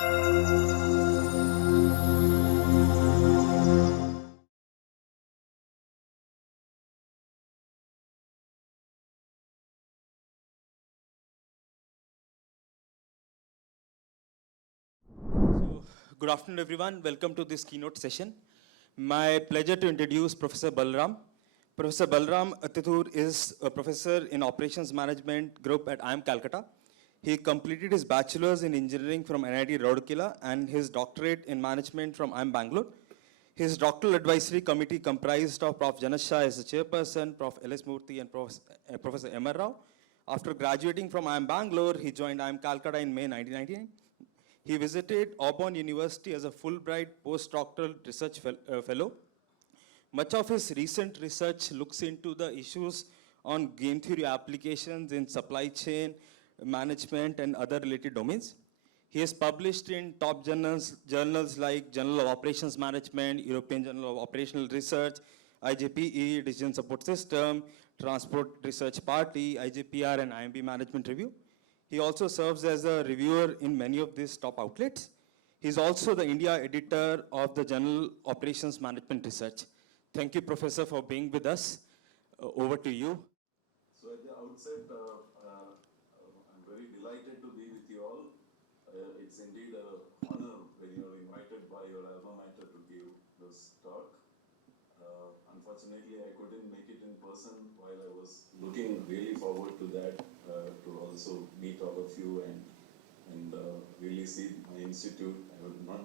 Good afternoon, everyone. Welcome to this keynote session. My pleasure to introduce Professor Balram. Professor Balram Avittathur is a professor in Operations Management Group at IIM Calcutta. He completed his bachelor's in engineering from NIT Rourkela and his doctorate in management from IIM Bangalore. His doctoral advisory committee comprised of Prof. Janas Shah as the chairperson, Prof. L.S. Murthy, and Professor M.R. Rao. After graduating from IIM Bangalore, he joined IIM Calcutta in May 1999. He visited Auburn University as a Fulbright postdoctoral research fellow. Much of his recent research looks into the issues on game theory applications in supply chain management and other related domains. He has published in top journals like Journal of Operations Management, European Journal of Operational Research, IJPE, Decision Support System, Transport Research Party, IJPR, and IMB Management Review. He also serves as a reviewer in many of these top outlets. He's also the India editor of the Journal Operations Management Research. Thank you, Professor, for being with us. Over to you. So at the outset, I'm very delighted to be with you all. It's indeed an honor when you're invited by your alma mater to give this talk. Unfortunately, I couldn't make it in person while I was looking really forward to that, to also meet all of you and really see my institute. I have not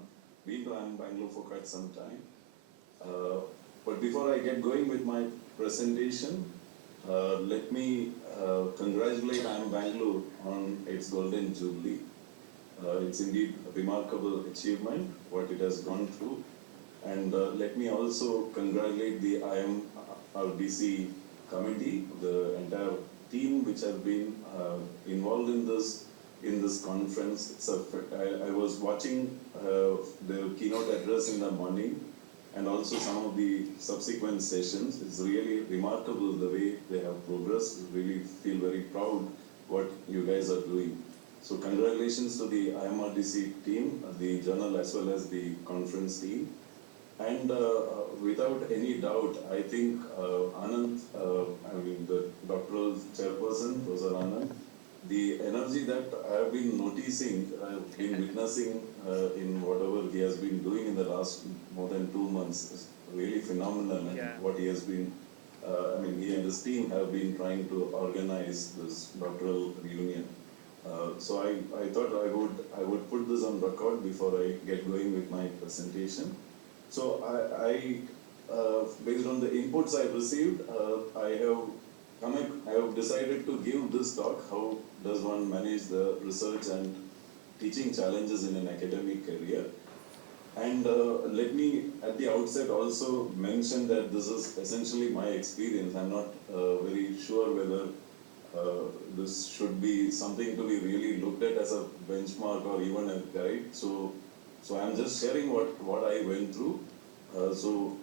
been to IIM Bangalore for quite some time. But before I get going with my presentation, let me congratulate IIM Bangalore on its Golden Jubilee. It's indeed a remarkable achievement, what it has gone through. And let me also congratulate the IMRDC committee, the entire team which have been involved in this conference. I was watching the keynote address in the morning and also some of the subsequent sessions. It's really remarkable the way they have progressed. Really feel very proud what you guys are doing. So congratulations to the IMRDC team, the journal as well as the conference team. And without any doubt, I think Anand, the doctoral chairperson, Professor Anand, the energy that I have been noticing, I've been witnessing in whatever he has been doing in the last more than 2 months is really phenomenal. And what he has been, he and his team have been trying to organize this doctoral reunion. So I thought I would put this on record before I get going with my presentation. So I based on the inputs I've received, I have decided to give this talk, how does one manage the research and teaching challenges in an academic career. And let me at the outset also mention that this is essentially my experience. I'm not very sure whether this should be something to be really looked at as a benchmark or even a guide. So I'm just sharing what I went through. So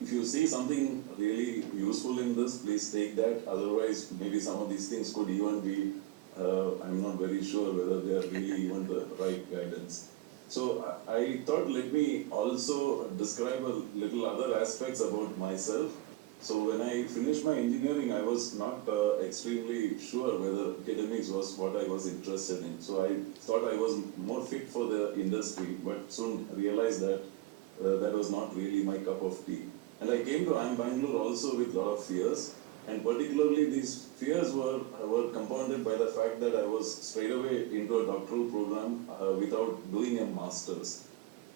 if you see something really useful in this, please take that. Otherwise, maybe some of these things could even be, I'm not very sure whether they are really even the right guidance. So I thought let me also describe a little other aspects about myself. So when I finished my engineering, I was not extremely sure whether academics was what I was interested in. So I thought I was more fit for the industry, but soon realized that that was not really my cup of tea. And I came to IIM Bangalore also with a lot of fears, and particularly these fears were compounded by the fact that I was straight away into a doctoral program without doing a master's.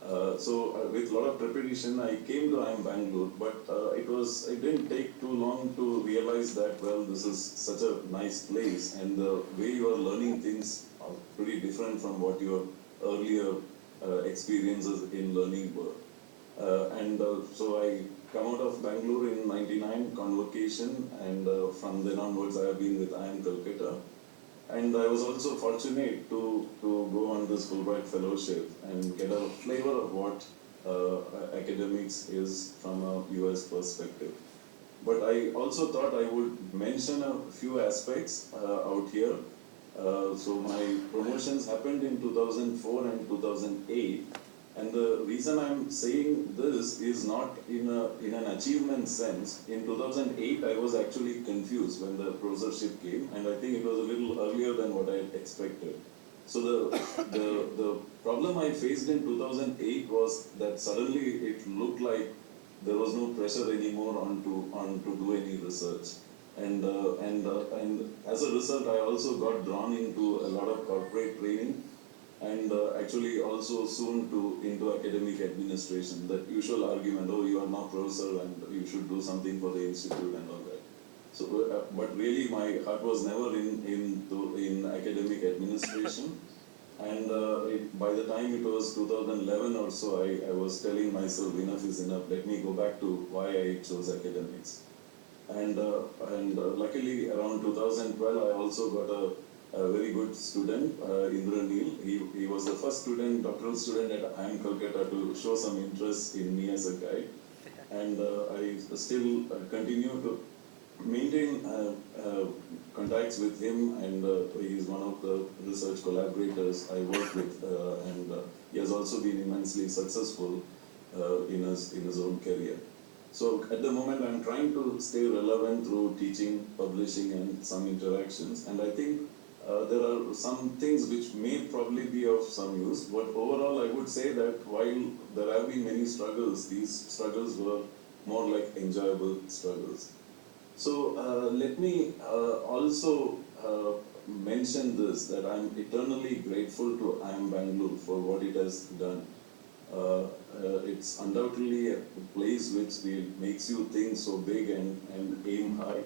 With a lot of trepidation, I came to IIM Bangalore, but it didn't take too long to realize that, well, this is such a nice place, and the way you are learning things are pretty different from what your earlier experiences in learning were. So I come out of Bangalore in '99, convocation, and from then onwards I have been with IIM Calcutta. And I was also fortunate to go on this Fulbright Fellowship and get a flavor of what academics is from a US perspective. But I also thought I would mention a few aspects out here. So my promotions happened in 2004 and 2008. And the reason I'm saying this is not in an achievement sense. In 2008, I was actually confused when the professorship came, and I think it was a little earlier than what I had expected. So the problem I faced in 2008 was that suddenly it looked like there was no pressure anymore on to do any research. And as a result, I also got drawn into a lot of corporate training, and actually also soon into academic administration. That usual argument, oh, you are now professor and you should do something for the institute and all that. So, but really my heart was never in academic administration. And by the time it was 2011 or so, I was telling myself, enough is enough, let me go back to why I chose academics. And luckily around 2012, I also got a very good student, Indranil. He was the first student, doctoral student at IIM Calcutta to show some interest in me as a guide. And I still continue to maintain contacts with him, and he is one of the research collaborators I work with, and he has also been immensely successful in his own career. So at the moment, I'm trying to stay relevant through teaching, publishing, and some interactions. And I think there are some things which may probably be of some use. But overall, I would say that while there have been many struggles, these struggles were more like enjoyable struggles. So let me also mention this, that I'm eternally grateful to IIM Bangalore for what it has done. It's undoubtedly a place which makes you think so big and aim high.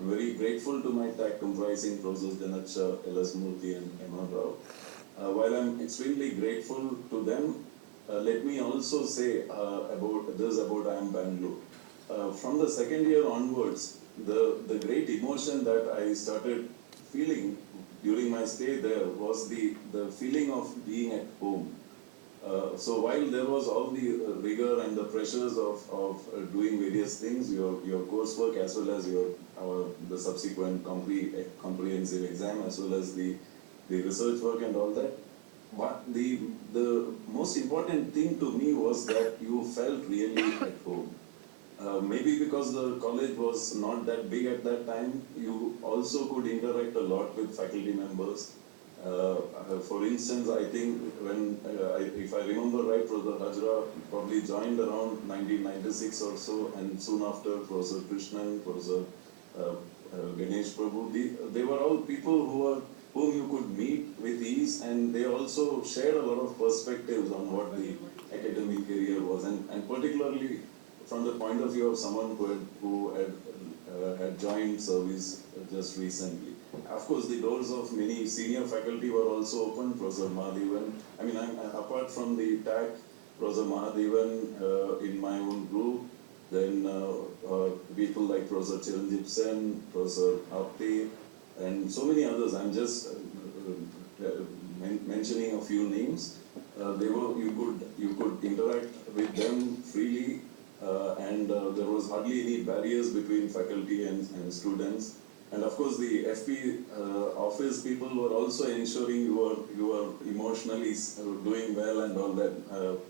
I'm very grateful to my TAC comprising Professors Janacha, L.S. Murthy and M.R. Rao. While I'm extremely grateful to them, let me also say about IIM Bangalore. From the second year onwards, the great emotion that I started feeling during my stay there was the feeling of being at home. So while there was all the rigor and the pressures of doing various things, your coursework as well as the subsequent comprehensive exam as well as the research work and all that, but the most important thing to me was that you felt really at home. Maybe because the college was not that big at that time, you also could interact a lot with faculty members. For instance, I think when, if I remember right, Professor Hajra probably joined around 1996 or so, and soon after Professor Krishnan, Professor Ganesh Prabhu, they were all people whom you could meet with ease, and they also shared a lot of perspectives on what the academic career was, and particularly from the point of view of someone who had joined service just recently. Of course, the doors of many senior faculty were also open. Professor Mahadevan, I mean, apart from the TAC, Professor Mahadevan in my own group, then people like Professor Chiranjeev Sen, Professor Apte, and so many others. I'm just mentioning a few names. You could interact with them freely, and there was hardly any barriers between faculty and students. And of course, the FP office people were also ensuring you were emotionally doing well and all that.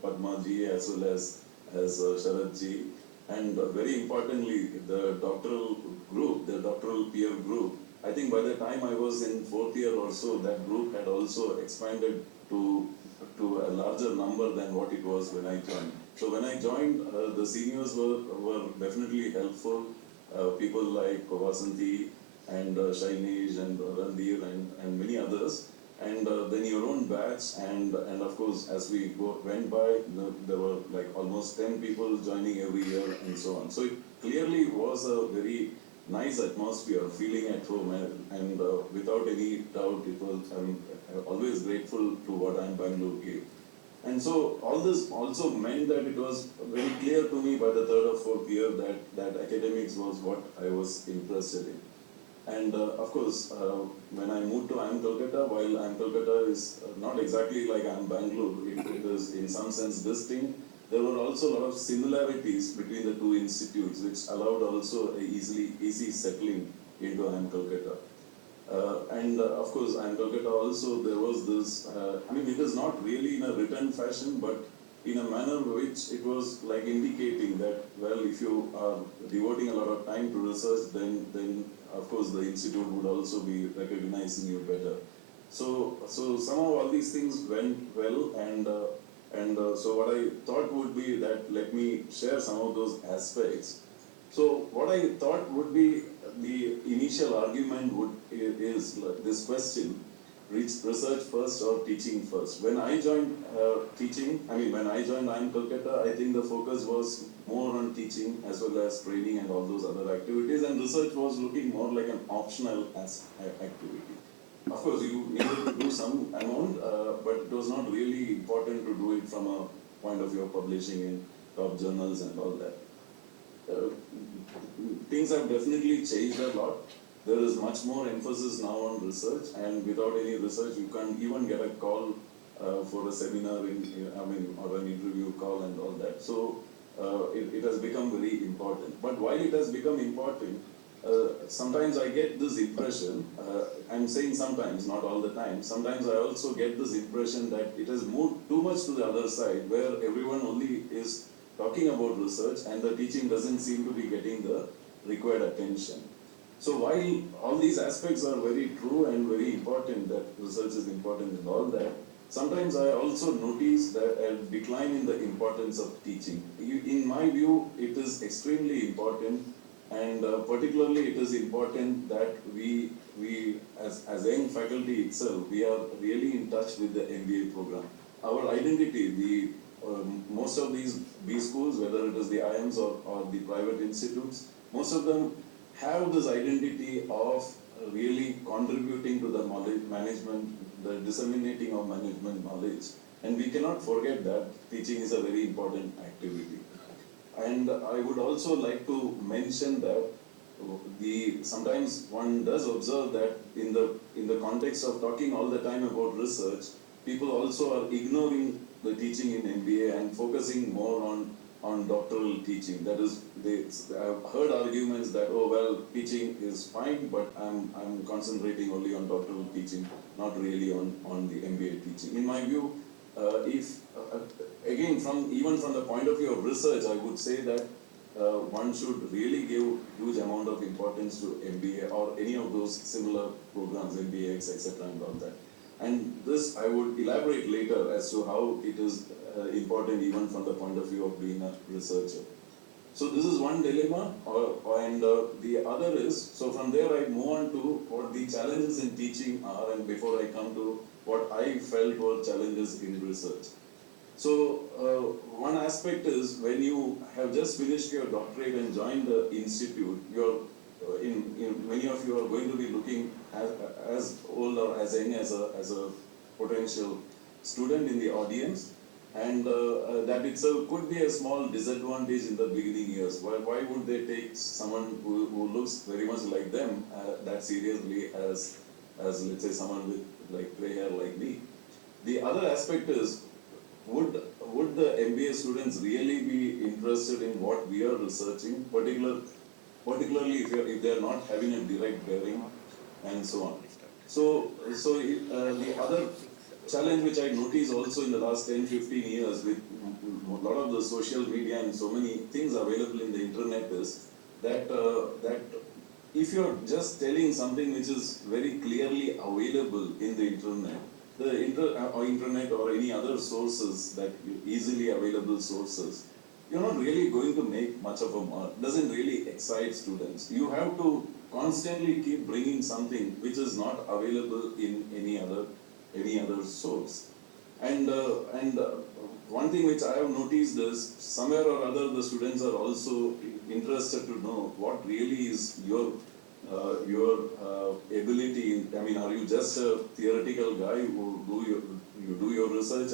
Padma ji as well as Sharad ji, and very importantly, the doctoral group, the doctoral peer group. I think by the time I was in fourth year or so, that group had also expanded to a larger number than what it was when I joined. So when I joined, the seniors were definitely helpful. People like Vasanthi and Shainesh and Randir and many others. And then your own batch, and of course, as we went by, there were like almost 10 people joining every year and so on. So it clearly was a very nice atmosphere, feeling at home, and without any doubt, it was. I'm always grateful to what IIM Bangalore gave. And so all this also meant that it was very clear to me by the third or fourth year that academics was what I was interested in. And of course, when I moved to IIM Calcutta, while IIM Calcutta is not exactly like IIM Bangalore, it is in some sense distinct, there were also a lot of similarities between the two institutes, which allowed also a easy settling into IIM Calcutta. Of course, IIM Calcutta also, there was this, I mean, it is not really in a written fashion, but in a manner which it was like indicating that, well, if you are devoting a lot of time to research, then of course the institute would also be recognizing you better. So somehow all these things went well, so what I thought would be that let me share some of those aspects. So what I thought would be the initial argument is like this question: research first or teaching first? When I joined when I joined IIM Calcutta, I think the focus was more on teaching as well as training and all those other activities, and research was looking more like an optional activity. Of course, you needed to do some amount, but it was not really important to do it from a point of view of publishing in top journals and all that. Things have definitely changed a lot. There is much more emphasis now on research, and without any research, you can't even get a call for a seminar or an interview call and all that. So it has become very important. But while it has become important, sometimes I get this impression, I'm saying sometimes, not all the time, sometimes I also get this impression that it has moved too much to the other side, where everyone only is talking about research and the teaching doesn't seem to be getting the required attention. So while all these aspects are very true and very important, that research is important and all that, sometimes I also notice that a decline in the importance of teaching. In my view, it is extremely important, and particularly it is important that we as young faculty itself, we are really in touch with the MBA program. Our identity, most of these B schools, whether it is the IIMs or the private institutes, most of them have this identity of really contributing to the knowledge management, the disseminating of management knowledge. And we cannot forget that teaching is a very important activity. And I would also like to mention that sometimes one does observe that in the context of talking all the time about research, people also are ignoring the teaching in MBA and focusing more on doctoral teaching. That is, I've heard arguments that, oh well, teaching is fine, but I'm concentrating only on doctoral teaching, not really on the MBA teaching. In my view, again, even from the point of view of research, I would say that one should really give huge amount of importance to MBA or any of those similar programs, MBAs, etc. and all that. And this I would elaborate later as to how it is important even from the point of view of being a researcher. So this is one dilemma, and the other is, so from there I move on to what the challenges in teaching are, and before I come to what I felt were challenges in research. So one aspect is when you have just finished your doctorate and joined the institute, you're many of you are going to be looking as old or as young as a potential student in the audience, and that itself could be a small disadvantage in the beginning years. Why would they take someone who looks very much like them that seriously as let's say someone with like gray hair like me? The other aspect is, would the MBA students really be interested in what we are researching, particularly if they are not having a direct bearing and so on. So the other challenge which I noticed also in the last 10-15 years with a lot of the social media and so many things available in the internet is that if you're just telling something which is very clearly available in the internet, internet or any other sources, that easily available sources, you're not really going to make much of a mark. It doesn't really excite students. You have to constantly keep bringing something which is not available in any other source. And one thing which I have noticed is, somewhere or other the students are also interested to know what really is your ability. I mean, are you just a theoretical guy who do your research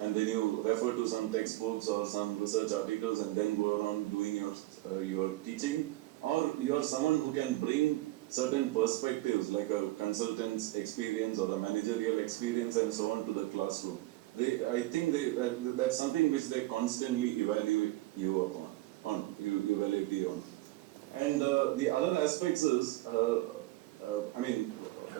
and then you refer to some textbooks or some research articles and then go around doing your teaching, or you are someone who can bring certain perspectives like a consultant's experience or a managerial experience and so on to the classroom. I think that's something which they constantly evaluate you on. And the other aspects is,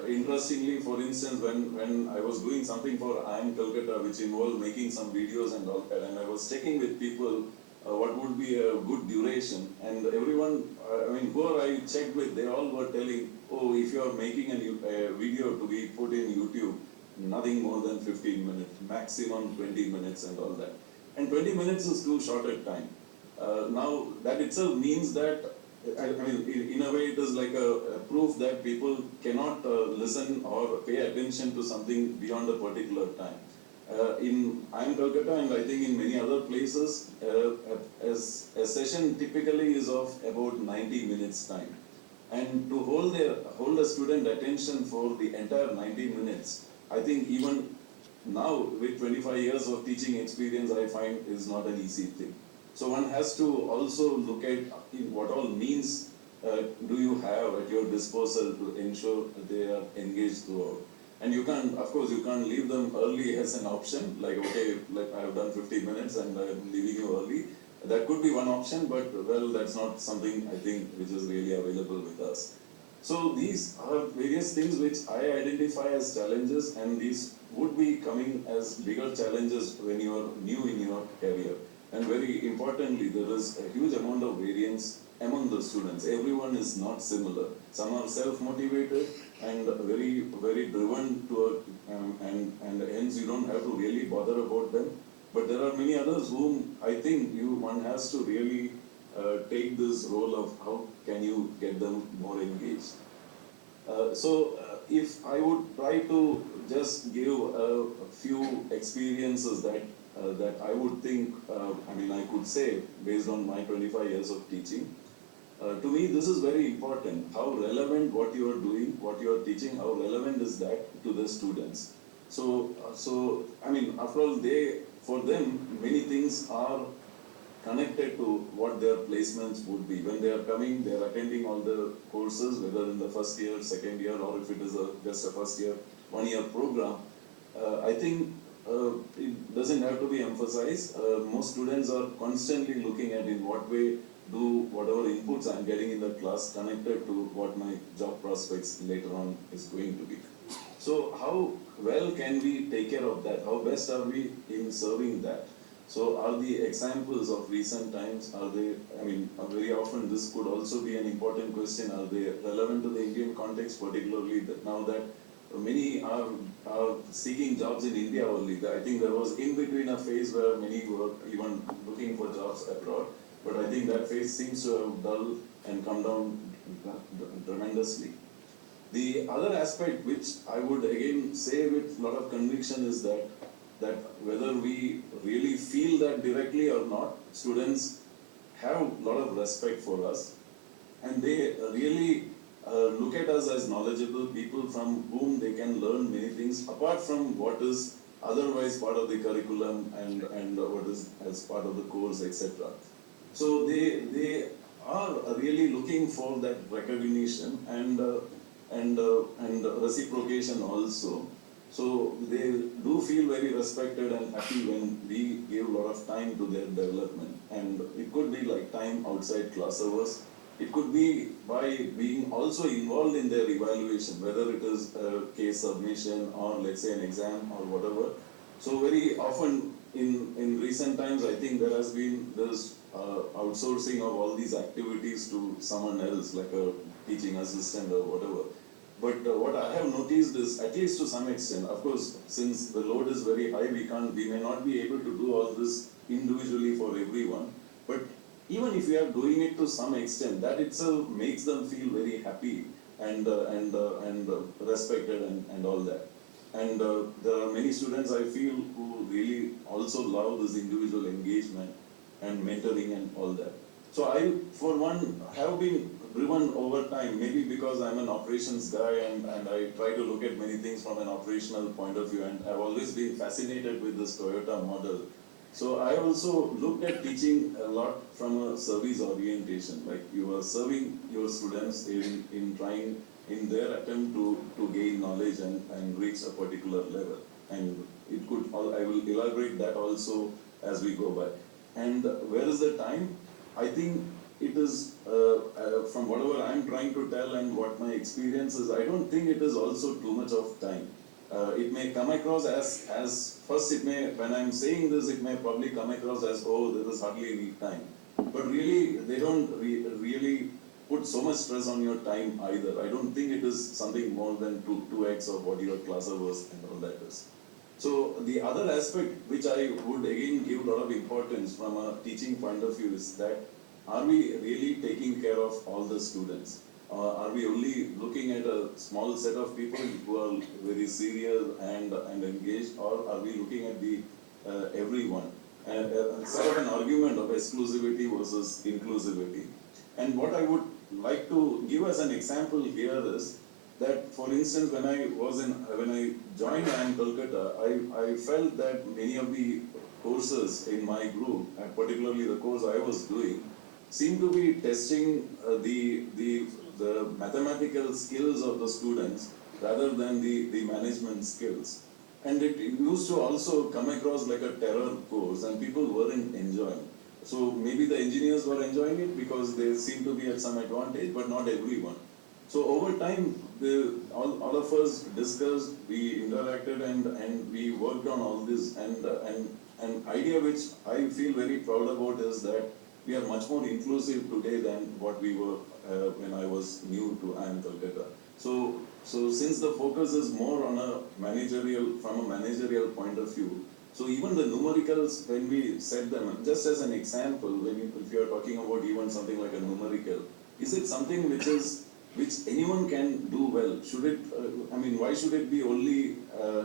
interestingly, for instance, when I was doing something for IIM Calcutta, which involved making some videos and all that, and I was checking with people what would be a good duration, and everyone, I mean, whoever I checked with, they all were telling, oh, if you are making a video to be put in YouTube, nothing more than 15 minutes, maximum 20 minutes and all that. And 20 minutes is too short a time. Now, that itself means that, I mean, in a way, it is like a proof that people cannot listen or pay attention to something beyond a particular time. In IIM Calcutta and I think in many other places, as a session typically is of about 90 minutes time. And to hold a student attention for the entire 90 minutes, I think even now with 25 years of teaching experience, I find is not an easy thing. So one has to also look at what all means do you have at your disposal to ensure that they are engaged throughout. And you can't, of course, you can't leave them early as an option, like, okay, like I have done 50 minutes and I'm leaving you early. That could be one option, but well, that's not something I think which is really available with us. So these are various things which I identify as challenges, and these would be coming as bigger challenges when you are new in your career. And very importantly, there is a huge amount of variance among the students. Everyone is not similar. Some are self-motivated and very, very driven to and hence you don't have to really bother about them. But there are many others whom I think one has to really take this role of how can you get them more engaged. If I would try to just give a few experiences that I would think, I mean, I could say based on my 25 years of teaching, to me this is very important. How relevant what you are doing, what you are teaching, how relevant is that to the students? So I mean, after all, for them, many things are connected to what their placements would be. When they are coming, they are attending all the courses, whether in the first year, second year, or if it is just a first year, 1 year program. I think it doesn't have to be emphasized. Most students are constantly looking at in what way do whatever inputs I'm getting in the class connected to what my job prospects later on is going to be. So how well can we take care of that? How best are we in serving that? So are the examples of recent times, are they, I mean, very often this could also be an important question, are they relevant to the Indian context, particularly that now that many are seeking jobs in India only. I think there was in between a phase where many were even looking for jobs abroad, but I think that phase seems to have dulled and come down tremendously. The other aspect which I would again say with a lot of conviction is that whether we really feel that directly or not, students have a lot of respect for us, and they really look at us as knowledgeable people from whom they can learn many things apart from what is otherwise part of the curriculum and what is as part of the course, etc. So they are really looking for that recognition and reciprocation also. So they do feel very respected and happy when we give a lot of time to their development. And it could be like time outside class hours. It could be by being also involved in their evaluation, whether it is a case submission or let's say an exam or whatever. So very often in recent times, I think there has been this outsourcing of all these activities to someone else, like a teaching assistant or whatever. But what I have noticed is, at least to some extent, of course, since the load is very high, we may not be able to do all this individually for everyone. But even if we are doing it to some extent, that itself makes them feel very happy and respected and all that. And there are many students I feel who really also love this individual engagement and mentoring and all that. So I, for one, have been driven over time, maybe because I'm an operations guy and I try to look at many things from an operational point of view, and I've always been fascinated with this Toyota model. So I also looked at teaching a lot from a service orientation, like you are serving your students in trying, in their attempt to gain knowledge and reach a particular level. And it could, I will elaborate that also as we go by. And where is the time? I think it is, from whatever I'm trying to tell and what my experience is, I don't think it is also too much of time. It may come across as first it may, when I'm saying this, it may probably come across as, oh, there is hardly any time. But really, they don't really put so much stress on your time either. I don't think it is something more than 2x of what your class hours and all that is. So the other aspect which I would again give a lot of importance from a teaching point of view is that are we really taking care of all the students? Are we only looking at a small set of people who are very serious and engaged, or are we looking at the everyone? And sort of an argument of exclusivity versus inclusivity. And what I would like to give as an example here is that, for instance, when I joined IIM Calcutta, I felt that many of the courses in my group, and particularly the course I was doing, seemed to be testing the mathematical skills of the students rather than the management skills. And it used to also come across like a terror course, and people weren't enjoying. So maybe the engineers were enjoying it because they seem to be at some advantage, but not everyone. So over time, all of us discussed, we interacted, and we worked on all this. And an idea which I feel very proud about is that we are much more inclusive today than what we were when I was new to IIM Calcutta. So since the focus is more on from a managerial point of view, so even the numericals, when we set them, just as an example, if you are talking about even something like a numerical, is it something which anyone can do well? Should it, why should it be only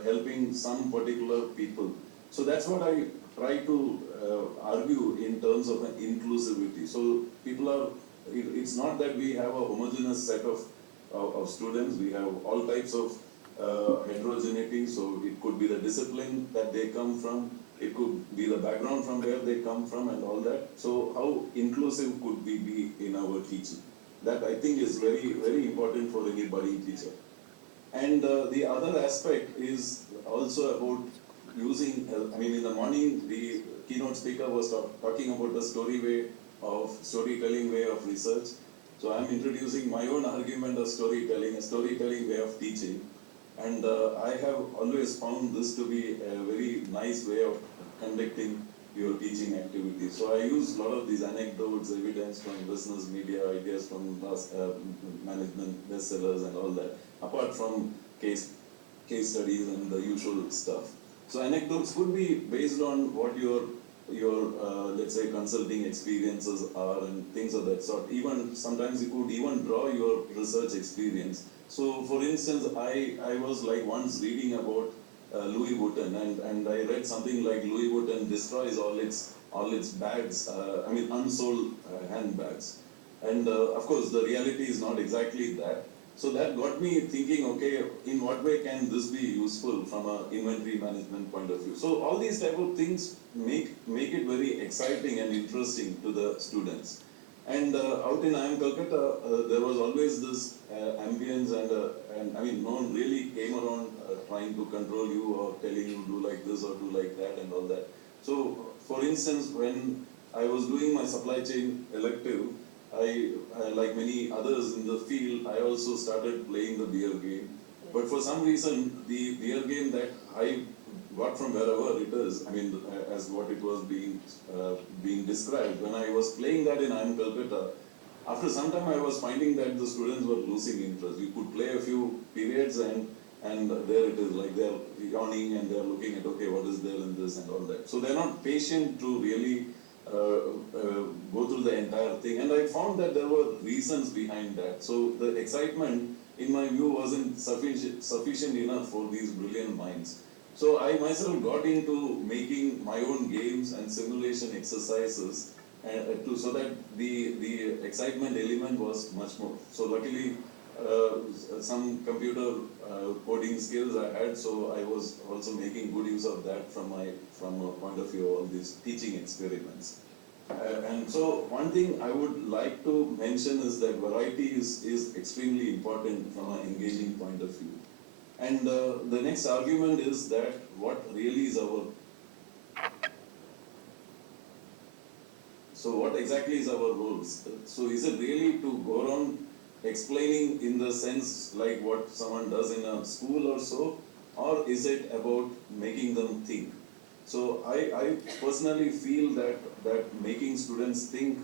helping some particular people? So that's what I try to argue in terms of an inclusivity. So people are, it's not that we have a homogeneous set of students, we have all types of heterogeneity. So it could be the discipline that they come from, it could be the background from where they come from and all that. So how inclusive could we be in our teaching? That I think is very, very important for any budding teacher. And the other aspect is also about using, in the morning, the keynote speaker was talking about the storytelling way of research. So I'm introducing my own argument of storytelling, a storytelling way of teaching. And I have always found this to be a very nice way of conducting your teaching activities. So I use a lot of these anecdotes, evidence from business media, ideas from management bestsellers and all that, apart from case studies and the usual stuff. So anecdotes could be based on what your let's say consulting experiences are and things of that sort. Even sometimes you could even draw your research experience. So for instance, I was like once reading about Louis Vuitton, and I read something like Louis Vuitton destroys all its bags, unsold handbags. And of course, the reality is not exactly that. So that got me thinking, okay, in what way can this be useful from an inventory management point of view? So all these type of things make it very exciting and interesting to the students. And out in IIM Calcutta, there was always this ambience, and no one really came around trying to control you or telling you do like this or do like that and all that. So, for instance, when I was doing my supply chain elective, I like many others in the field, I also started playing the beer game. But for some reason, the beer game that I got from wherever it is, as what it was being described, when I was playing that in IIM Calcutta, after some time I was finding that the students were losing interest. You could play a few periods and there it is, like they're yawning and they're looking at, okay, what is there in this and all that. So they're not patient to really go through the entire thing. And I found that there were reasons behind that. So the excitement, in my view, wasn't sufficient enough for these brilliant minds. So I myself got into making my own games and simulation exercises so that the excitement element was much more. So luckily, some computer coding skills I had, so I was also making good use of that from a point of view of all these teaching experiments. And so one thing I would like to mention is that variety is extremely important from an engaging point of view. And the next argument is that what really is our... So what exactly is our role? So is it really to go around explaining in the sense like what someone does in a school or so, or is it about making them think? So I personally feel that making students think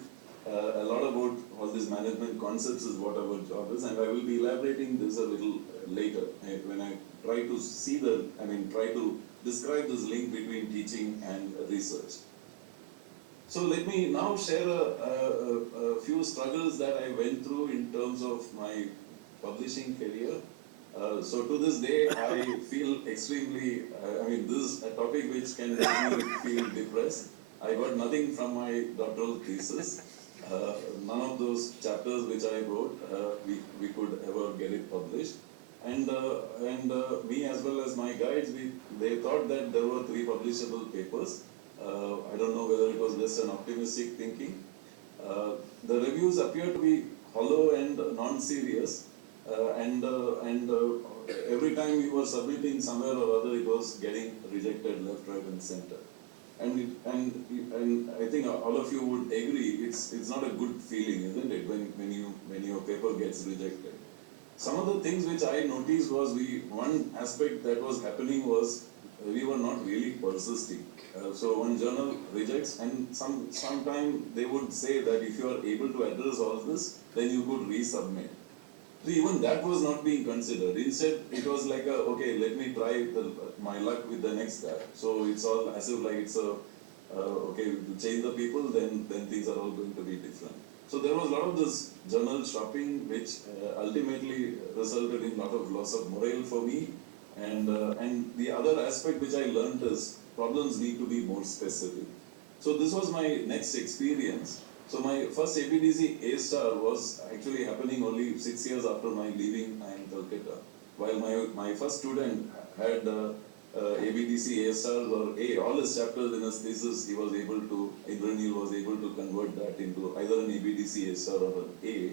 a lot about all these management concepts is what our job is, and I will be elaborating this a little later when I try to try to describe this link between teaching and research. So let me now share a few struggles that I went through in terms of my publishing career. So to this day, I feel extremely, this is a topic which can make me feel depressed. I got nothing from my doctoral thesis. None of those chapters which I wrote, we could ever get it published. And me as well as my guides, they thought that there were 3 publishable papers. I don't know whether it was just an optimistic thinking. The reviews appear to be hollow and non-serious, and every time we were submitting somewhere or other, it was getting rejected left, right, and center. And I think all of you would agree, it's not a good feeling, isn't it, when your paper gets rejected. Some of the things which I noticed was one aspect that was happening was we were not really persisting. So one journal rejects, and sometime they would say that if you are able to address all this, then you could resubmit. So even that was not being considered. Instead, it was like okay, let me try my luck with the next guy. So it's all as if like it's okay, to change the people, then things are all going to be different. So there was a lot of this journal shopping, which ultimately resulted in a lot of loss of morale for me. And the other aspect which I learned is problems need to be more specific. So this was my next experience. So my first ABDC A-star was actually happening only 6 years after my leaving IIM Calcutta. While my first student had ABDC A-stars or A, all his chapters in his thesis, Indranil was able to convert that into either an ABDC A-star or an A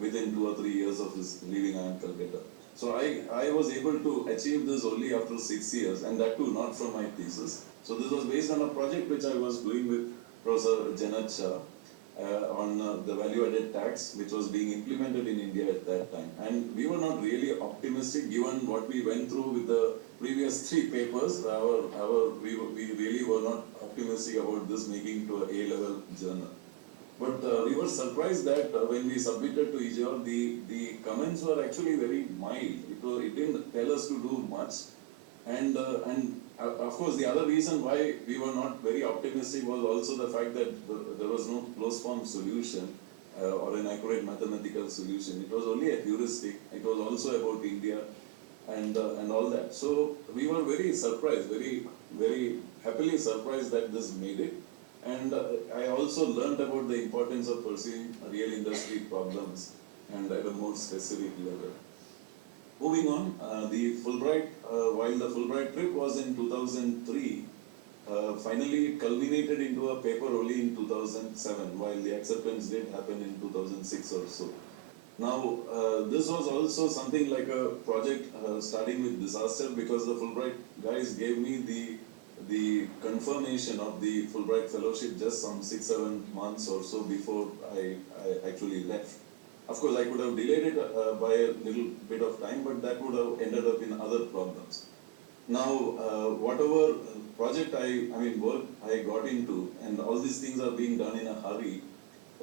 within 2 or 3 years of his leaving IIM Calcutta. So I was able to achieve this only after 6 years, and that too not from my thesis. So this was based on a project which I was doing with Professor Janat Shah on the value-added tax, which was being implemented in India at that time. And we were not really optimistic given what we went through with the previous 3 papers. We really were not optimistic about this making to an A-level journal. But we were surprised that when we submitted to IJOR, the comments were actually very mild. It didn't tell us to do much. And of course, the other reason why we were not very optimistic was also the fact that there was no closed form solution or an accurate mathematical solution. It was only a heuristic. It was also about India and all that. So we were very surprised, very happily surprised that this made it. And I also learned about the importance of pursuing real industry problems and at a more specific level. Moving on, the Fulbright, while the Fulbright trip was in 2003, finally it culminated into a paper only in 2007, while the acceptance did happen in 2006 or so. Now, this was also something like a project starting with disaster, because the Fulbright guys gave me the confirmation of the Fulbright Fellowship just some 6-7 months or so before I actually left. Of course, I could have delayed it by a little bit of time, but that would have ended up in other problems. Now, whatever project work I got into, and all these things are being done in a hurry,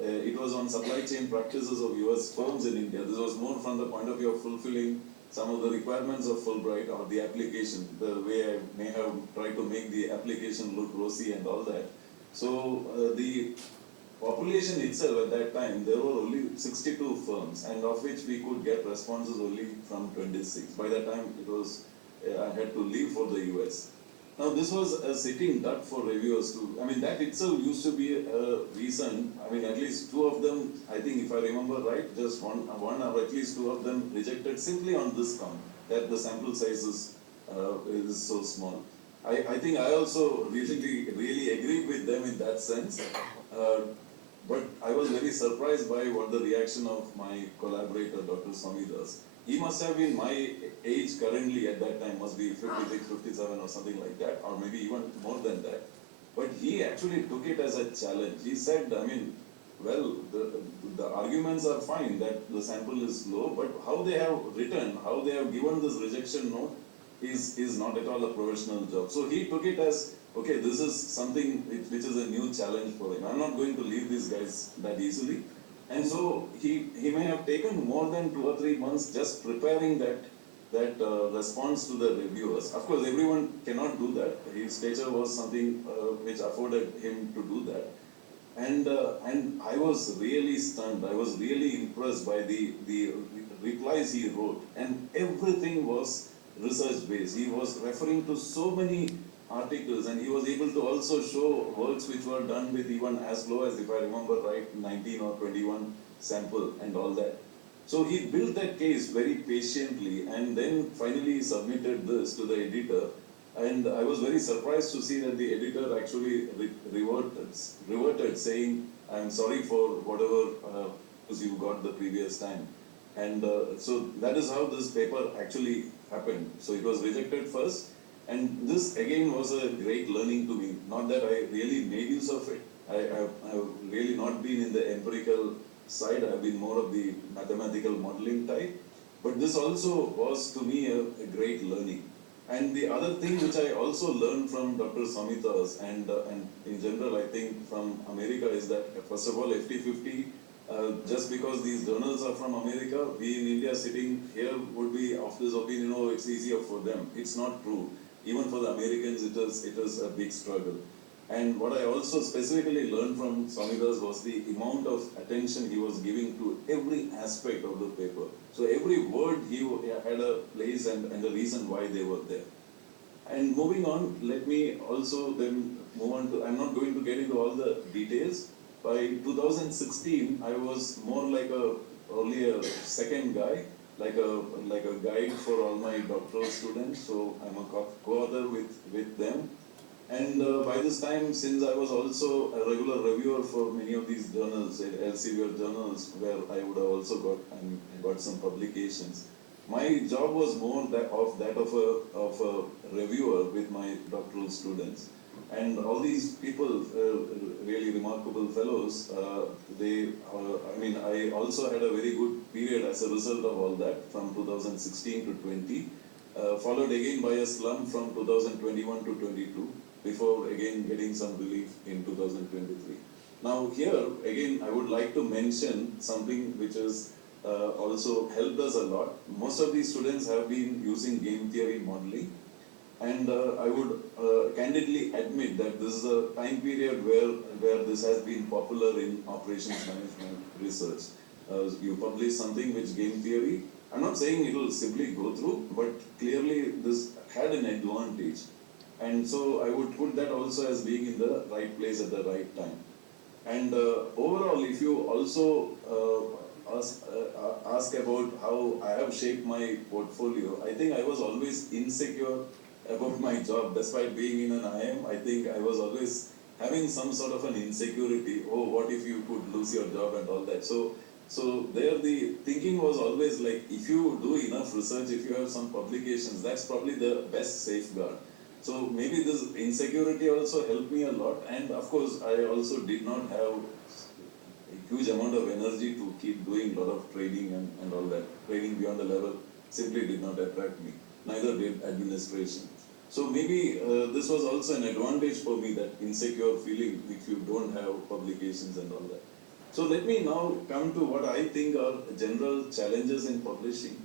it was on supply chain practices of US firms in India. This was more from the point of view of fulfilling some of the requirements of Fulbright or the application, the way I may have tried to make the application look rosy and all that. So the population itself at that time, there were only 62 firms, and of which we could get responses only from 26. By that time, I had to leave for the US. Now this was a sitting duck for reviewers too. That itself used to be a reason. At least 2 of them, I think if I remember right, just one or at least 2 of them rejected simply on this count, that the sample size is so small. I think I also really agreed with them in that sense. But I was very surprised by what the reaction of my collaborator, Dr. Swamidas. He must have been my age currently at that time, must be 56, 57 or something like that, or maybe even more than that. but he actually took it as a challenge. He said, I mean, well, the arguments are fine that the sample is low, but how they have written, how they have given this rejection note is not at all a professional job. So he took it as, okay, this is something which is a new challenge for him. I'm not going to leave these guys that easily. And so he may have taken more than 2 or 3 months just preparing that response to the reviewers. Of course, everyone cannot do that. His stature was something which afforded him to do that. And I was really stunned. I was really impressed by the replies he wrote. And everything was research based. He was referring to so many articles, and he was able to also show works which were done with even as low as, if I remember right, 19 or 21 sample and all that. So he built that case very patiently, and then finally submitted this to the editor. And I was very surprised to see that the editor actually reverted saying, I'm sorry for whatever you got the previous time. And so that is how this paper actually happened. So it was rejected first, and this again was a great learning to me. Not that I really made use of it. I've really not been in the empirical side. I've been more of the mathematical modeling type. But this also was to me a great learning. And the other thing which I also learned from Dr. Samita's and in general I think from America is that first of all FT50, just because these journals are from America, we in India sitting here would be of this opinion, oh, it's easier for them. It's not true. Even for the Americans, it is a big struggle. And what I also specifically learned from Samita's was the amount of attention he was giving to every aspect of the paper. So every word he had a place and a reason why they were there. And moving on, let me also then move on to, I'm not going to get into all the details. By 2016, I was more like only a second guy, like a guide for all my doctoral students. So I'm a co-author with them. And by this time, since I was also a regular reviewer for many of these journals, Elsevier journals, where I would have also got some publications, my job was more of a reviewer with my doctoral students. And all these people, really remarkable fellows, I also had a very good period as a result of all that from 2016 to 20, followed again by a slump from 2021 to 22. Before again getting some relief in 2023. Now here again I would like to mention something which has also helped us a lot. Most of these students have been using game theory modeling, and I would candidly admit that this is a time period where this has been popular in operations management research. You publish something which game theory, I'm not saying it will simply go through, but clearly this had an advantage. And so I would put that also as being in the right place at the right time. And overall, if you also ask about how I have shaped my portfolio, I think I was always insecure about my job. Despite being in an IIM, I think I was always having some sort of an insecurity. Oh, what if you could lose your job and all that. So there the thinking was always like, if you do enough research, if you have some publications, that's probably the best safeguard. So maybe this insecurity also helped me a lot, and of course I also did not have a huge amount of energy to keep doing a lot of training and all that. Training beyond the level simply did not attract me, neither did administration. So maybe this was also an advantage for me, that insecure feeling if you don't have publications and all that. So let me now come to what I think are general challenges in publishing.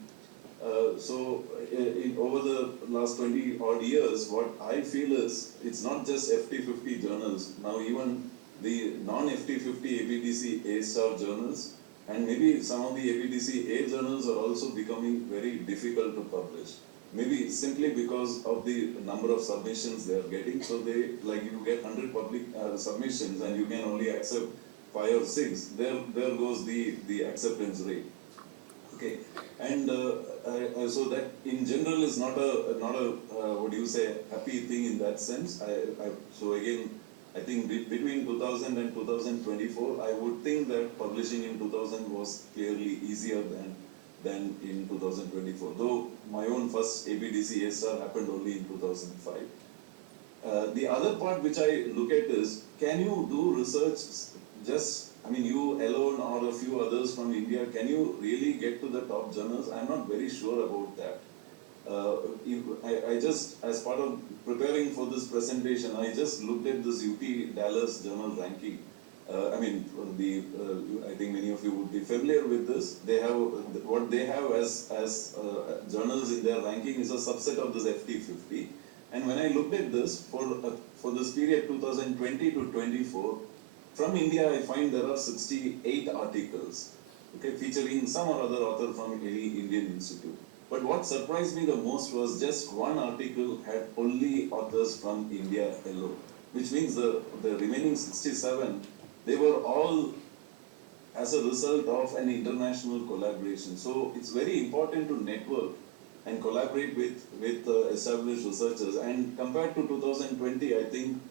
Over the last 20 odd years, what I feel is it's not just FT50 journals. Now even the non-FT50 ABDC A-star journals, and maybe some of the ABDC A journals are also becoming very difficult to publish. Maybe simply because of the number of submissions they are getting. So they, like, you get 100 public submissions and you can only accept 5 or 6. There goes the acceptance rate. Okay, and so that in general is not a what do you say, happy thing in that sense. So again, I think between 2000 and 2024, I would think that publishing in 2000 was clearly easier than in 2024. Though my own first ABDC A-star happened only in 2005. The other part which I look at is, can you do research just, I mean, you alone or a few others from India, can you really get to the top journals? I'm not very sure about that. I just, as part of preparing for this presentation, I just looked at this UT Dallas journal ranking. I think many of you would be familiar with this. They have, what they have as journals in their ranking is a subset of this FT50. And when I looked at this, for this period 2020 to 24, from India I find there are 68 articles, okay, featuring some or other author from any Indian institute. But what surprised me the most was just one article had only authors from India alone, which means the remaining 67, they were all as a result of an international collaboration. So it's very important to network and collaborate with established researchers. And compared to 2020, I think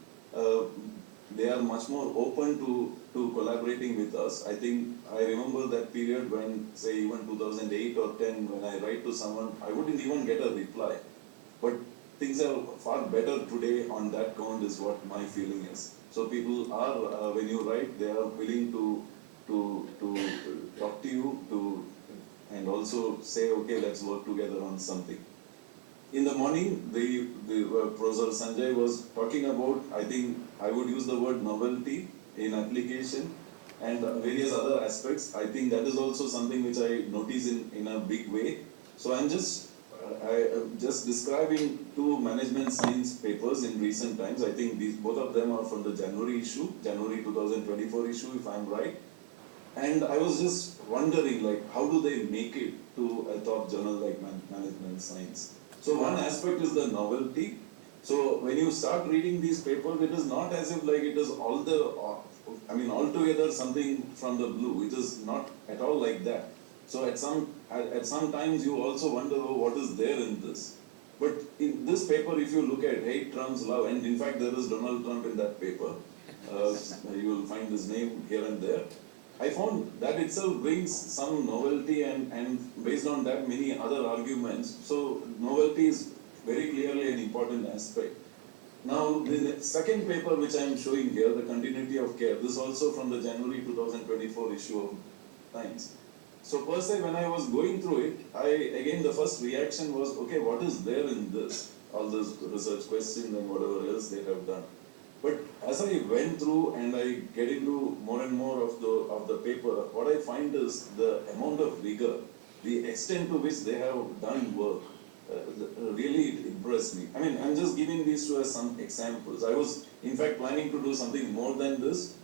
they are much more open to collaborating with us. I think I remember that period when, say, even 2008 or 10, when I write to someone, I wouldn't even get a reply. But things are far better today on that count is what my feeling is. So people are, when you write, they are willing to talk to you, and also say, okay, let's work together on something. In the morning, the Professor Sanjay was talking about, I think I would use the word novelty in application and various other aspects. I think that is also something which I notice in a big way. So I'm just describing two management science papers in recent times. I think both of them are from the January issue, January 2024 issue, if I'm right. And I was just wondering, like, how do they make it to a top journal like Management Science? So one aspect is the novelty. So when you start reading these papers, it is not as if like it is altogether something from the blue. It is not at all like that. So at some times you also wonder, oh, what is there in this? But in this paper, if you look at Hate Trump's Love, and in fact there is Donald Trump in that paper, you will find his name here and there. I found that itself brings some novelty and based on that many other arguments. So novelty is very clearly an important aspect. Now the second paper which I am showing here, the continuity of care, this is also from the January 2024 issue of Times. So per se, when I was going through it, the first reaction was, okay, what is there in this? All those research questions and whatever else they have done. But as I went through and I get into more and more of the paper, what I find is the amount of rigor, the extent to which they have done work, really impressed me. I mean, I'm just giving these to as some examples. I was in fact planning to do something more than this,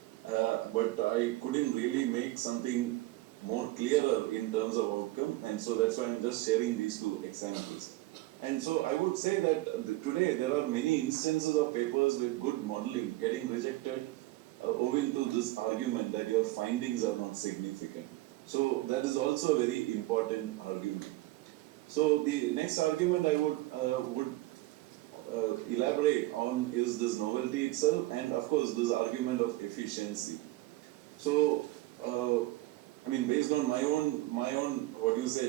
but I couldn't really make something more clearer in terms of outcome, and so that's why I'm just sharing these two examples. And so I would say that today there are many instances of papers with good modeling getting rejected owing to this argument that your findings are not significant. So that is also a very important argument. So the next argument I would elaborate on is this novelty itself, and of course this argument of efficiency. So based on my own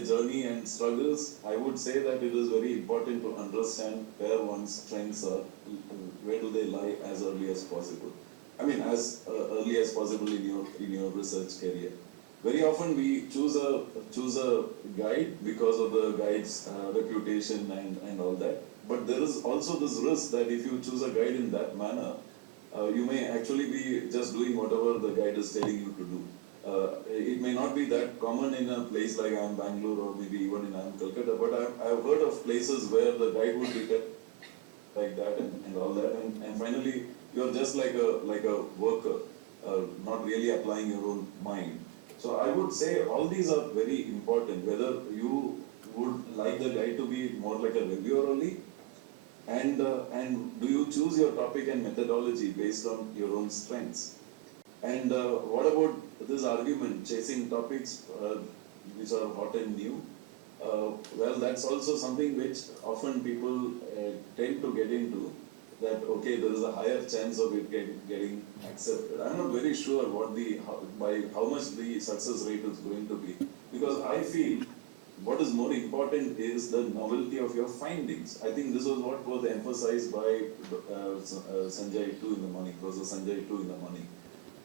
journey and struggles, I would say that it is very important to understand where one's strengths are, where do they lie as early as possible. As early as possible in your research career. Very often we choose a guide because of the guide's reputation and all that. But there is also this risk that if you choose a guide in that manner, you may actually be just doing whatever the guide is telling you to do. It may not be that common in a place like IIM Bangalore or maybe even in IIM Calcutta, but I've heard of places where the guide would be like that and all that, and finally you're just like a worker, not really applying your own mind. So I would say all these are very important, whether you would like the guide to be more like a reviewer only, and do you choose your topic and methodology based on your own strengths. And what about this argument, chasing topics which are hot and new? Well, that's also something which often people tend to get into, that okay, there is a higher chance of it getting accepted. I'm not very sure by how much the success rate is going to be, because I feel what is more important is the novelty of your findings. I think this was what was emphasized by Sanjay too in the morning, Professor Sanjay too in the morning.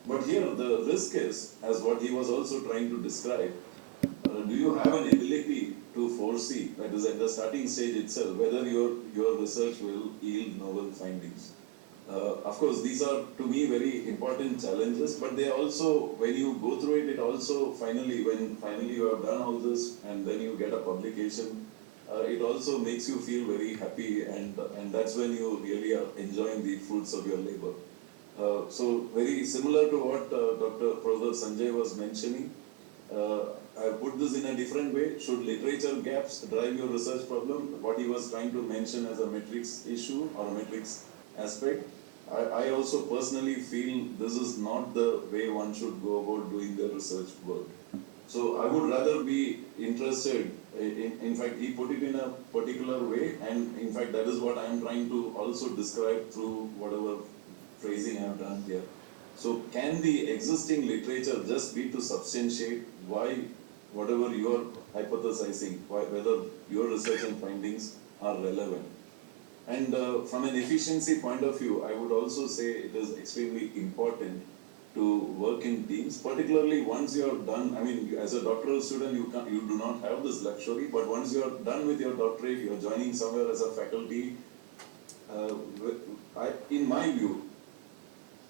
But here the risk is, as what he was also trying to describe, do you have an ability to foresee, that is at the starting stage itself, whether your research will yield novel findings? Of course, these are to me very important challenges, but they also, when you go through it, it also finally, when finally you have done all this and then you get a publication, it also makes you feel very happy, and that's when you really are enjoying the fruits of your labor. So very similar to what Dr. Professor Sanjay was mentioning, I put this in a different way. Should literature gaps drive your research problem? What he was trying to mention as a metrics issue or a metrics aspect, I also personally feel this is not the way one should go about doing their research work. So I would rather be interested, in fact he put it in a particular way, and in fact that is what I am trying to also describe through whatever phrasing I have done here. So can the existing literature just be to substantiate why whatever you are hypothesizing, whether your research and findings are relevant? And from an efficiency point of view, I would also say it is extremely important to work in teams, particularly once you are done. I mean, as a doctoral student, you do not have this luxury, but once you are done with your doctorate, you are joining somewhere as a faculty. In my view,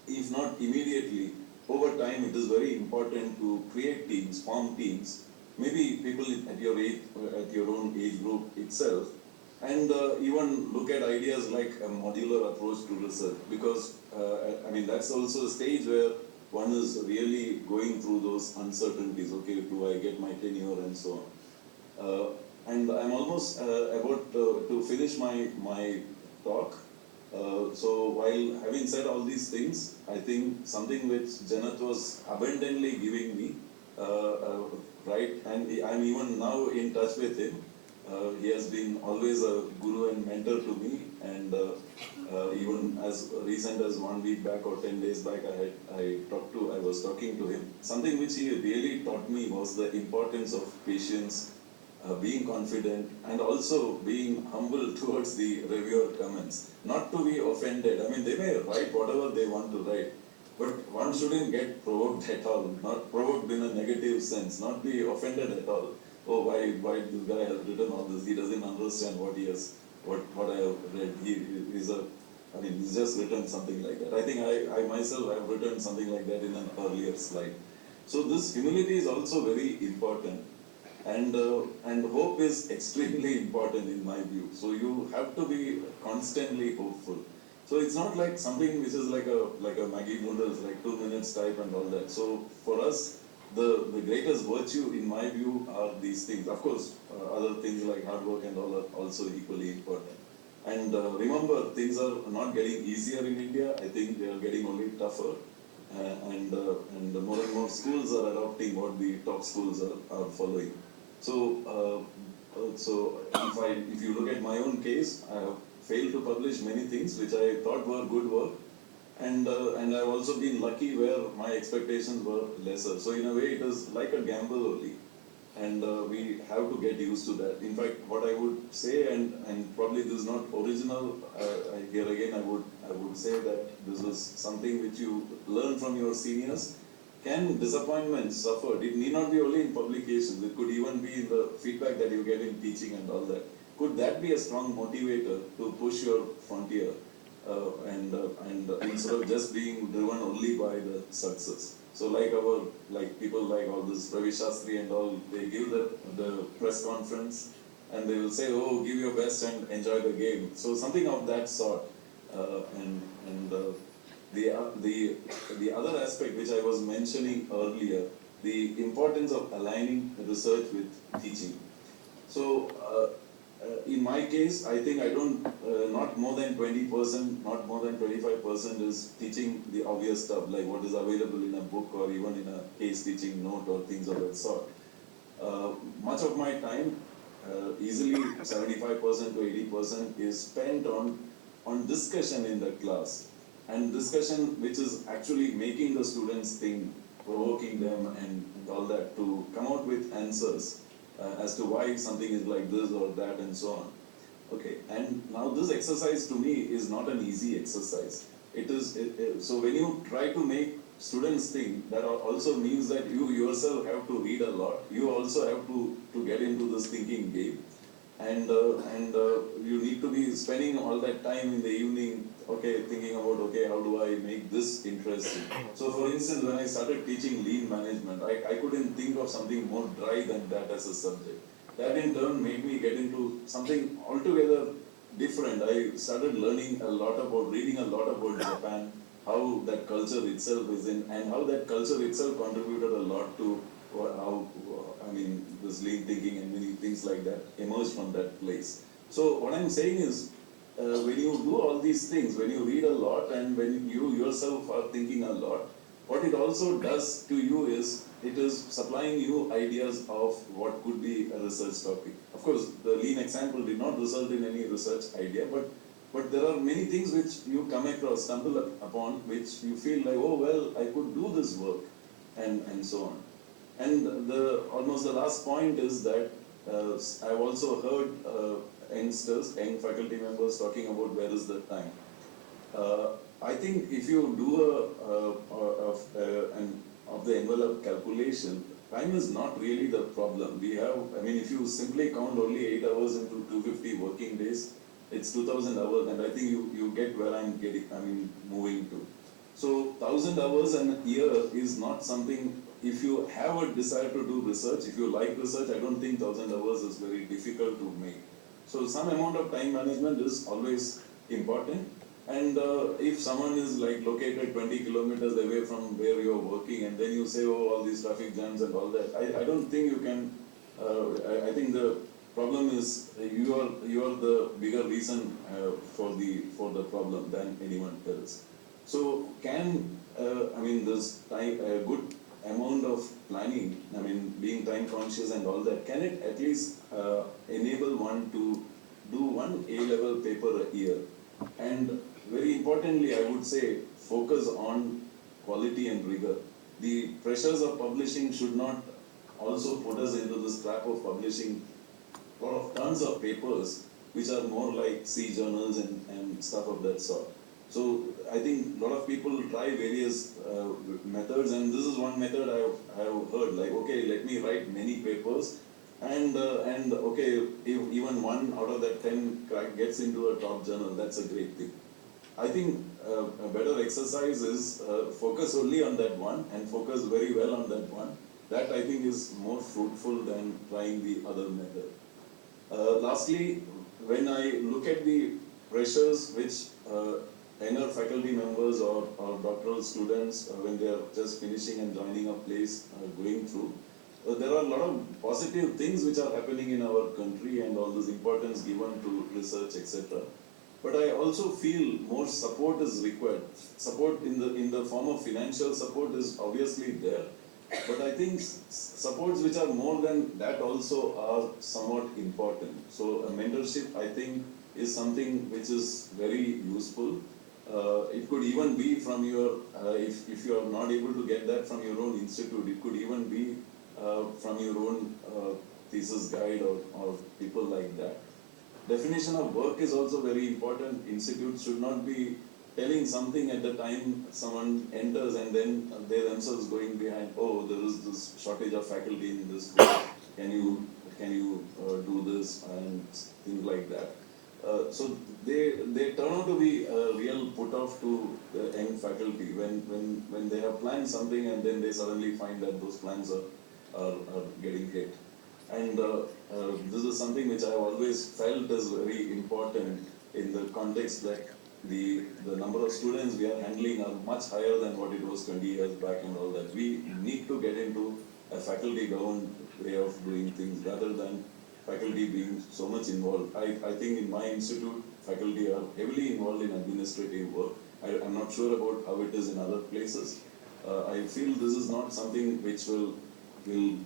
if not immediately, over time it is very important to create teams, form teams, maybe people at your age, at your own age group itself, and even look at ideas like a modular approach to research, because I mean that's also a stage where one is really going through those uncertainties. Okay, do I get my tenure and so on. And I'm almost about to finish my talk. So while having said all these things, I think something which Janath was abundantly giving me, right, and I'm even now in touch with him. He has been always a guru and mentor to me, and even as recent as 1 week back or 10 days back, I was talking to him. Something which he really taught me was the importance of patience, being confident, and also being humble towards the reviewer comments. Not to be offended. I mean, they may write whatever they want to write, but one shouldn't get provoked at all. Not provoked in a negative sense. Not be offended at all. Oh, why this guy has written all this? He doesn't understand what I have read. He's just written something like that. I think I myself have written something like that in an earlier slide. So this humility is also very important. And hope is extremely important in my view. So you have to be constantly hopeful. So it's not like something which is like a Maggie noodles, like 2 minutes type and all that. So for us, the greatest virtue in my view are these things. Of course, other things like hard work and all are also equally important. And remember, things are not getting easier in India. I think they are getting only tougher. And more and more schools are adopting what the top schools are following. So, if you look at my own case, I have failed to publish many things which I thought were good work, and I've also been lucky where my expectations were lesser. So in a way, it is like a gamble only, and we have to get used to that. In fact, what I would say, and probably this is not original, here again I would say that this is something which you learn from your seniors. Can disappointment suffered? It need not be only in publications. It could even be in the feedback that you get in teaching and all that. Could that be a strong motivator to push your frontier, and instead of just being driven only by the success? So like people like all this Ravi Shastri and all, they give the press conference and they will say, oh, give your best and enjoy the game. So something of that sort, the other aspect which I was mentioning earlier, the importance of aligning research with teaching. So in my case, I think I don't, not more than 20%, not more than 25% is teaching the obvious stuff, like what is available in a book or even in a case teaching note or things of that sort. Much of my time, easily 75% to 80% is spent on discussion in the class. And discussion which is actually making the students think, provoking them and all that to come out with answers. as to why something is like this or that and so on. Okay, and now this exercise to me is not an easy exercise. So when you try to make students think, that also means that you yourself have to read a lot. You also have to get into this thinking game, and you need to be spending all that time in the evening, okay, thinking about, okay, how do I make this interesting? So for instance, when I started teaching lean management, I couldn't think of something more dry than that as a subject. That in turn made me get into something altogether different. I started learning a lot about, reading a lot about Japan, how that culture itself is in, and how that culture itself contributed a lot to how, I mean, this lean thinking and many things like that emerged from that place. So what I'm saying is, when you do all these things, when you read a lot and when you yourself are thinking a lot, what it also does to you is, it is supplying you ideas of what could be a research topic. Of course, the lean example did not result in any research idea, but there are many things which you come across, stumble upon, which you feel like, oh well, I could do this work, and so on. And almost the last point is that I've also heard youngsters, young faculty members talking about where is the time. I think if you do an of the envelope calculation, time is not really the problem. We have, I mean, if you simply count only 8 hours into 250 working days, it's 2000 hours, and I think you get where I'm moving to. So 1000 hours in a year is not something, if you have a desire to do research, if you like research, I don't think 1000 hours is very difficult to make. So some amount of time management is always important. And if someone is like located 20 kilometers away from where you're working, and then you say, oh, all these traffic jams and all that, I don't think you can, I think the problem is you are the bigger reason for the problem than anyone else. So can, this time, a good amount of planning, being time conscious and all that, can it at least enable one to do one A-level paper a year? And very importantly, I would say, focus on quality and rigor. The pressures of publishing should not also put us into this trap of publishing a lot of tons of papers, which are more like C journals and stuff of that sort. So I think a lot of people try various methods, and this is one method I have heard, like, okay, let me write many papers, and okay, if even one out of that 10 gets into a top journal, that's a great thing. I think a better exercise is focus only on that one and focus very well on that one. That I think is more fruitful than trying the other method. Lastly, when I look at the pressures which younger faculty members or doctoral students, when they are just finishing and joining a place, going through, there are a lot of positive things which are happening in our country and all this importance given to research, etc. But I also feel more support is required. Support in the form of financial support is obviously there, but I think supports which are more than that also are somewhat important. So a mentorship, I think, is something which is very useful. It could even be from your, if you are not able to get that from your own institute, it could even be from your own thesis guide or people like that. Definition of work is also very important. Institutes should not be telling something at the time someone enters and then they themselves going behind, oh, there is this shortage of faculty in this group, can you do this, and things like that. So they turn out to be a real put off to the young faculty when they have planned something and then they suddenly find that those plans are getting hit. And this is something which I have always felt is very important in the context that the number of students we are handling are much higher than what it was 20 years back and all that. We need to get into a faculty-governed way of doing things rather than faculty being so much involved. I think in my institute, faculty are heavily involved in administrative work. I'm not sure about how it is in other places. I feel this is not something which will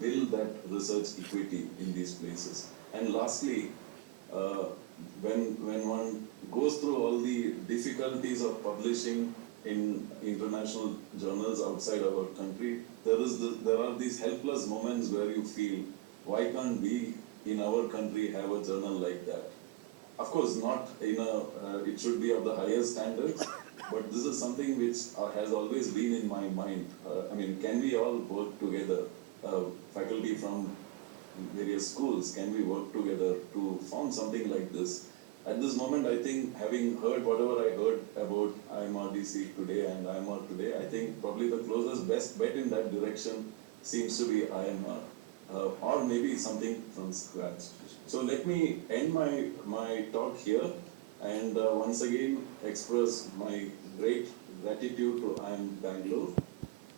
build that research equity in these places. And lastly, when one goes through all the difficulties of publishing in international journals outside our country, there are these helpless moments where you feel why can't we in our country have a journal like that? Of course, not in it should be of the highest standards, but this is something which has always been in my mind. I mean, can we all work together, faculty from various schools, can we work together to form something like this? At this moment, I think, having heard whatever I heard about IMRDC today and IMR today, I think probably the closest best bet in that direction seems to be IMR, or maybe something from scratch. So let me end my talk here and once again express my great gratitude to IIM Bangalore.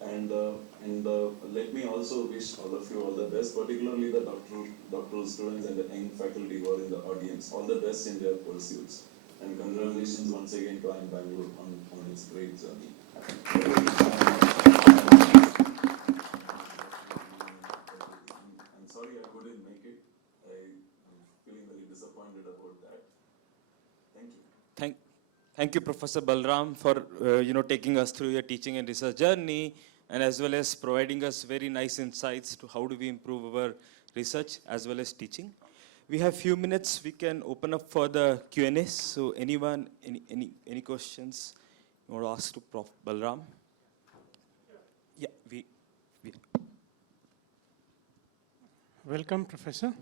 And let me also wish all of you all the best, particularly the doctoral students and the young faculty who are in the audience, all the best in their pursuits. And congratulations once again to IIM Bangalore on its great journey. I'm sorry I couldn't make it. I'm feeling very disappointed about that. Thank you. Thank you, Professor Balram, for taking us through your teaching and research journey, and as well as providing us very nice insights to how do we improve our research as well as teaching. We have few minutes. We can open up for the Q&A. So anyone, any questions you want to ask to Prof. Balram? Yeah, we. Welcome, Professor.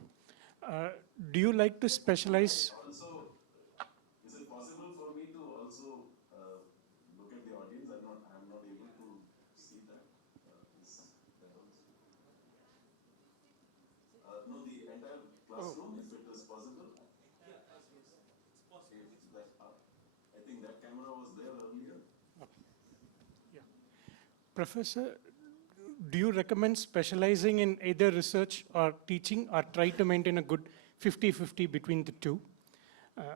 Do you like to specialize? Also, is it possible for me to also look at the audience? I'm not able to see that. Is that also? No, the entire classroom, if it is possible. Yeah, it's possible. I think that camera was there earlier. Yeah. Professor, do you recommend specializing in either research or teaching, or try to maintain a good 50-50 between the two?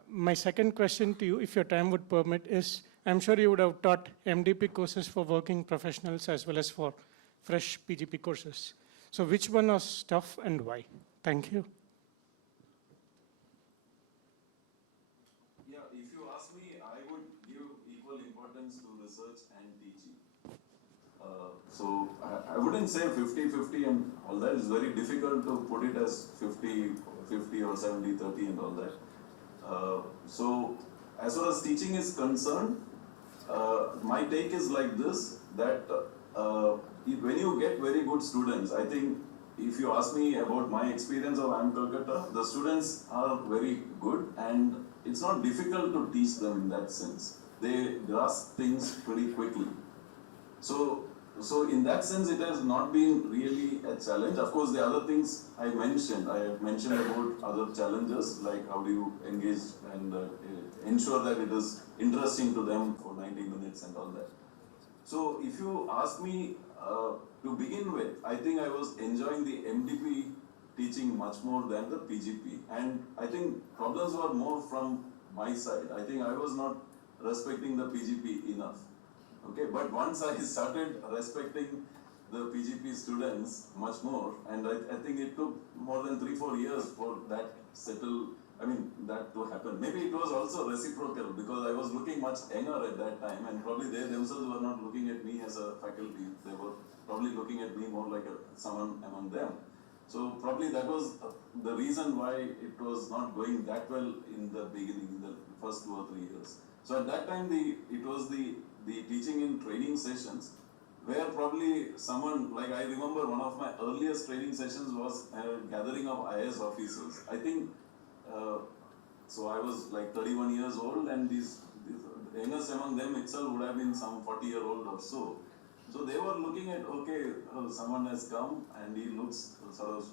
My second question to you, if your time would permit, is I'm sure you would have taught MDP courses for working professionals as well as for fresh PGP courses. So which one was tough and why? Thank you. Yeah, if you ask me, I would give equal importance to research and teaching. So I wouldn't say 50-50 and all that. It's very difficult to put it as 50-50 or 70-30 and all that. So as far as teaching is concerned, my take is like this, that when you get very good students, I think if you ask me about my experience of IIM Calcutta, the students are very good and it's not difficult to teach them in that sense. They grasp things pretty quickly. So in that sense, it has not been really a challenge. Of course, the other things I have mentioned about other challenges, like how do you engage and ensure that it is interesting to them for 90 minutes and all that. So if you ask me to begin with, I think I was enjoying the MDP teaching much more than the PGP. And I think problems were more from my side. I think I was not respecting the PGP enough. Okay, but once I started respecting the PGP students much more, and I think it took more than 3-4 years for that that to happen. Maybe it was also reciprocal because I was looking much younger at that time, and probably they themselves were not looking at me as a faculty. They were probably looking at me more like someone among them. So probably that was the reason why it was not going that well in the beginning, in the first 2 or 3 years. So at that time, it was the teaching in training sessions, where probably someone, like I remember one of my earliest training sessions was a gathering of IAS officers. I think, so I was like 31 years old, and these youngest among them itself would have been some 40-year-old or so. So they were looking at, okay, someone has come and he looks sort of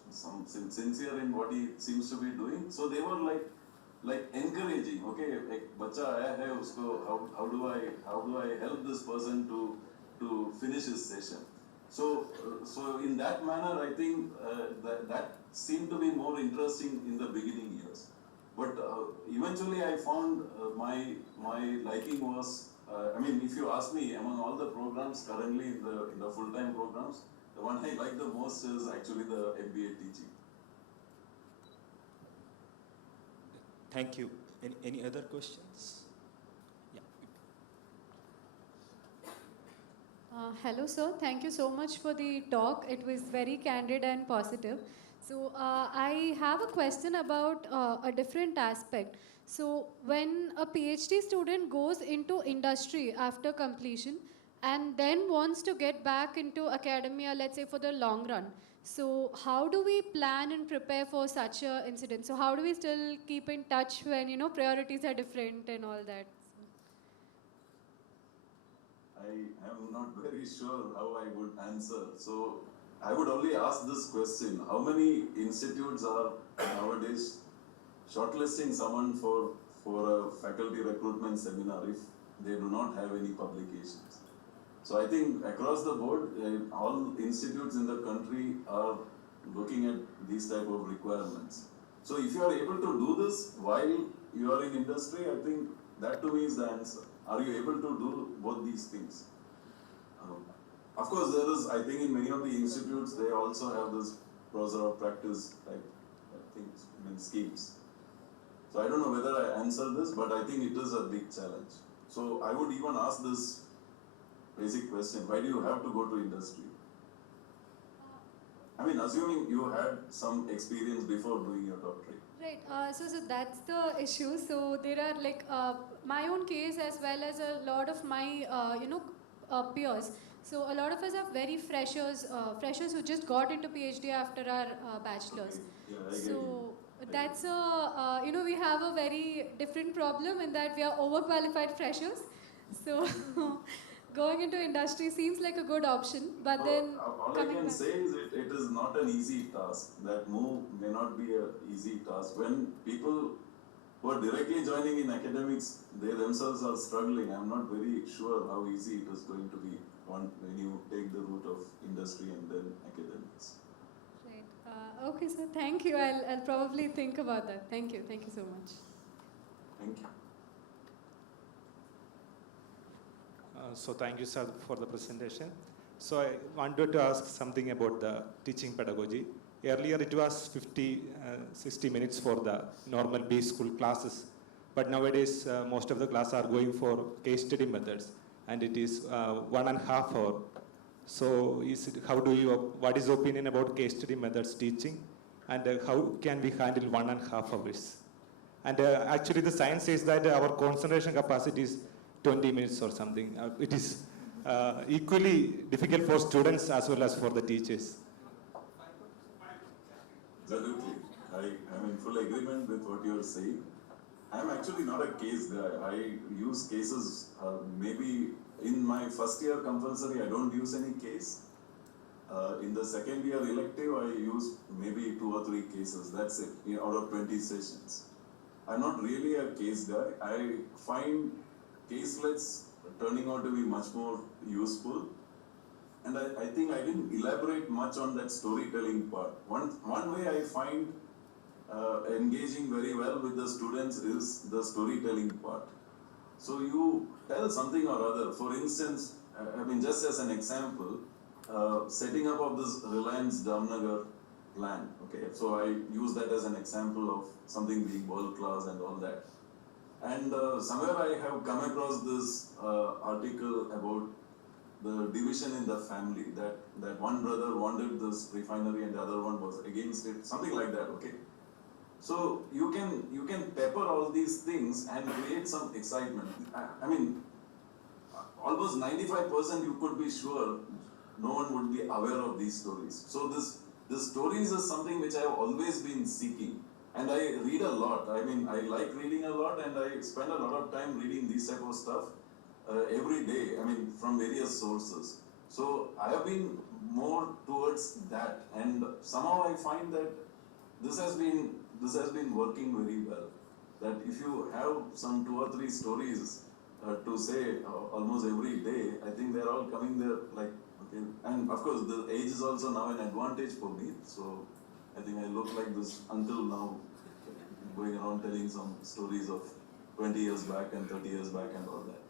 sincere in what he seems to be doing. So they were like encouraging, okay, ek bacha aaya hai, usko how do I help this person to finish his session? So in that manner, I think that seemed to be more interesting in the beginning years. But eventually, I found my liking was, if you ask me, among all the programs currently in the full-time programs, the one I like the most is actually the MBA teaching. Thank you. Any other questions? Yeah. Hello, sir. Thank you so much for the talk. It was very candid and positive. So I have a question about a different aspect. So when a PhD student goes into industry after completion and then wants to get back into academia, let's say for the long run, so how do we plan and prepare for such a incident? So how do we still keep in touch when priorities are different and all that? I am not very sure how I would answer. So I would only ask this question: how many institutes are nowadays shortlisting someone for a faculty recruitment seminar if they do not have any publications? So I think across the board, all institutes in the country are looking at these type of requirements. So if you are able to do this while you are in industry, I think that to me is the answer. Are you able to do both these things? Of course, there is, I think in many of the institutes, they also have this browser of practice type things, schemes. So I don't know whether I answer this, but I think it is a big challenge. So I would even ask this basic question: why do you have to go to industry? I mean, assuming you had some experience before doing your doctorate. Right. So that's the issue. So there are like my own case as well as a lot of my peers. So a lot of us are very freshers who just got into PhD after our bachelor's. Okay. Yeah, I get So you. that's we have a very different problem in that we are overqualified freshers. So going into industry seems like a good option, but then All I coming can back. say is it is not an easy task. That move may not be an easy task. When people who are directly joining in academics, they themselves are struggling. I'm not very sure how easy it is going to be when you take the route of industry and then academics. Right. Okay, sir. Thank you. I'll probably think about that. Thank you. Thank you so much. Thank you. So thank you, sir, for the presentation. So I wanted to ask something about the teaching pedagogy. Earlier it was 60 minutes for the normal B school classes, but nowadays most of the classes are going for case study methods, and it is 1.5 hours. So what is your opinion about case study methods teaching, and how can we handle 1.5 hours? And actually the science says that our concentration capacity is 20 minutes or something. It is equally difficult for students as well as for the teachers. Absolutely. I am in full agreement with what you are saying. I am actually not a case guy. I use cases maybe in my first year compulsory, I don't use any case. In the second year elective, I use maybe 2 or 3 cases. That's it, out of 20 sessions. I'm not really a case guy. I find caselets turning out to be much more useful. And I think I didn't elaborate much on that storytelling part. One way I find engaging very well with the students is the storytelling part. So you tell something or other. For instance, just as an example, setting up of this Reliance Damnagar plant. Okay, so I use that as an example of something being world class and all that. And somewhere I have come across this article about the division in the family, that one brother wanted this refinery and the other one was against it, something like that, okay? So you can pepper all these things and create some excitement. Almost 95% you could be sure no one would be aware of these stories. So this stories is something which I have always been seeking. And I read a lot. I like reading a lot, and I spend a lot of time reading these type of stuff every day, from various sources. So I have been more towards that, and somehow I find that this has been working very well. That if you have some 2 or 3 stories to say almost every day, I think they're all coming there like, okay. And of course, the age is also now an advantage for me. So I think I look like this until now, going around telling some stories of 20 years back and 30 years back and all that.